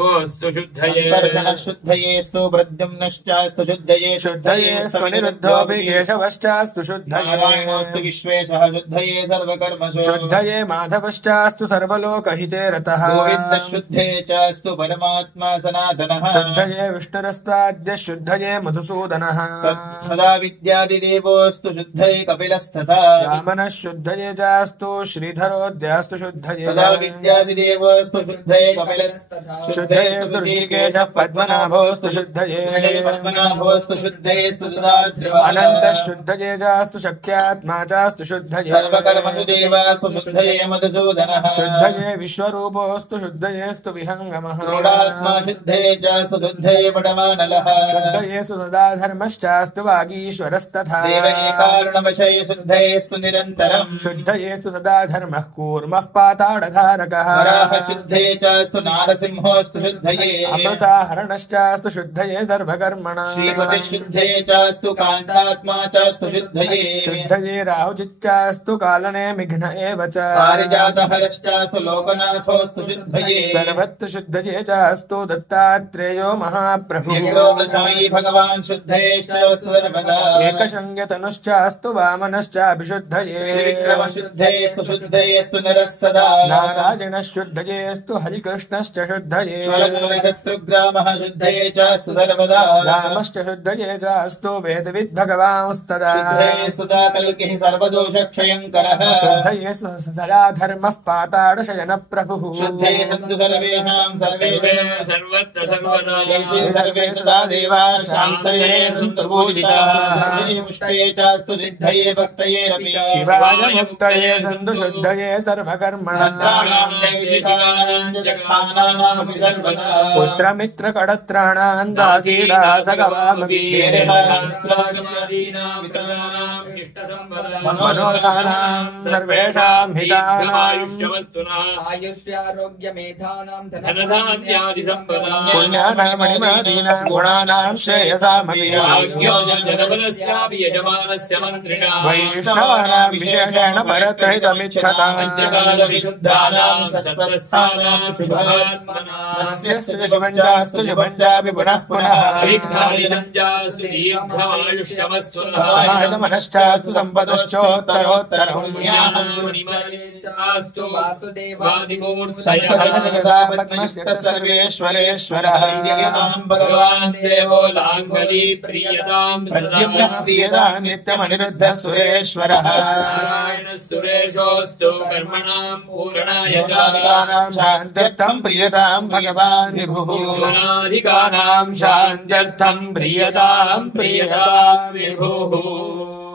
वोस्तु शुद्धये शुद्धयेस्तु प्रद्युम्नश्चास्तु शुद्धये शुद्धयेस्तु निरुद्धोऽपि केशवश्चास्तु शुद्धये नारायणोऽस्तु विश्वेशः शुद्धये सर्वकर्मसु शुद्धये माधवश्चास्तु सर्वलोकहिते रतः गोविन्दः शुद्धे चास्तु परमात्मा सनातनः शुद्धये विष्णुरस्ताद्य शुद्धये मधुसूदनः सदा विद्यादिदेवोऽस्तु शुद्धये कपिलस्तथा वामनः शुद्धये चास्तु श्रीधरोऽद्यास्तु शुद्धये सदा विद्यादिदेवोऽस्तु शुद्धये कपिलस्तथा शुद्धयेस्तु ऋषिकेशः पद्मनाभोऽस्तु शुद्धये पद्मनाभोऽस्तु शुद्धयेस्तु सदा अनन्तः शुद्धये चास्तु शक्यात्मा चास्तु शुद्धये सर्वकर्मसु देवास्तु शुद्धये मधुसूदनः शुद्धये विश्वरूपोऽस्तु शुद्धयेस्तु विहङ्गमः क्रोडात्मा शुद्धये चास्तु शुद्धये पटमानलः शुद्धयेस्तु सदा धर्मश्चास्तु वागीश्वरस्तथा देवैकारणवशये शुद्धयेस्तु निरन्तरम् शुद्धयेस्तु सदा धर्मः कूर्मः पाताडधारकः वराह शुद्धये चास्तु नारसिंहोऽस्तु शुद्धये अमृताहरणश्चास्तु शुद्धये सर्वकर्मणः श्रीमतिः शुद्धये चास्तु कान्तात्मा चास्तु शुद्धये शुद्धये राहुजिच्चास्तु कालने मिघ्न एव च पारिजातहरश्चास्तु लोकनाथोऽस्तु शुद्धये सर्वत्र शुद्धये चास्तु दत्तात्रेयो महाप्रभुः निरोगशायी भगवान् शुद्धये चास्तु सर्वदा एकशृङ्गतनुश्चास्तु वामनश्चाभिशुद्धये विक्रमशुद्धयेस्तु शुद्धयेस्तु नरः सदा नारायणः शुद्धयेस्तु हरिकृष्णश्च शुद्धये शत्रुग्रामः शुद्धये चास्तु सर्वदा रामश्च शुद्धये चास्तु वेदविद्भगवांस्तदा शुद्धये सुधा कल्किः सर्वदोषक्षयङ्करः शुद्धये सदा धर्मः पाताडशयन प्रभुः शुद्धये सन्तु सर्वेषां सर्वेषां सर्वत्र सर्वदा सर्वे सदा देवाः शान्तये सन्तु पूजिताः मुष्टये चास्तु सिद्धये भक्तयेरपि शिवाय मुक्तये सन्तु शुद्धये सर्वकर्मणः पुत्रमित्रकडत्राणां दासीदासगवामपि मनोरथानां सर्वेषां हितानां आयुष्यारोग्यमेधानां धनधान्यादिसम्पदां पुण्यानां मणिमादीनां गुणानां श्रेयसामपि यजमानस्य मन्त्रिणा वैष्णवानां विशेषेण परत्रयितमिच्छतां विशुद्धानां सत्त्वस्थानां स्वस्त्यस्तु च शुभं चास्तु शुभं चापि पुनः पुनः समाहितमनश्चास्तु सम्पदश्चोत्तरोत्तरम् सर्वेश्वरेश्वरः भगवान् देवो लाङ्गली प्रियतां प्रियतां नित्यमनिरुद्धः सुरेश्वरः सुरेशोऽस्तु कर्मणां पूर्णाय शान्त्यर्थं प्रियतां भगवान् विभुः अनाधिकानां शान्त्यर्थं प्रियतां विभुः।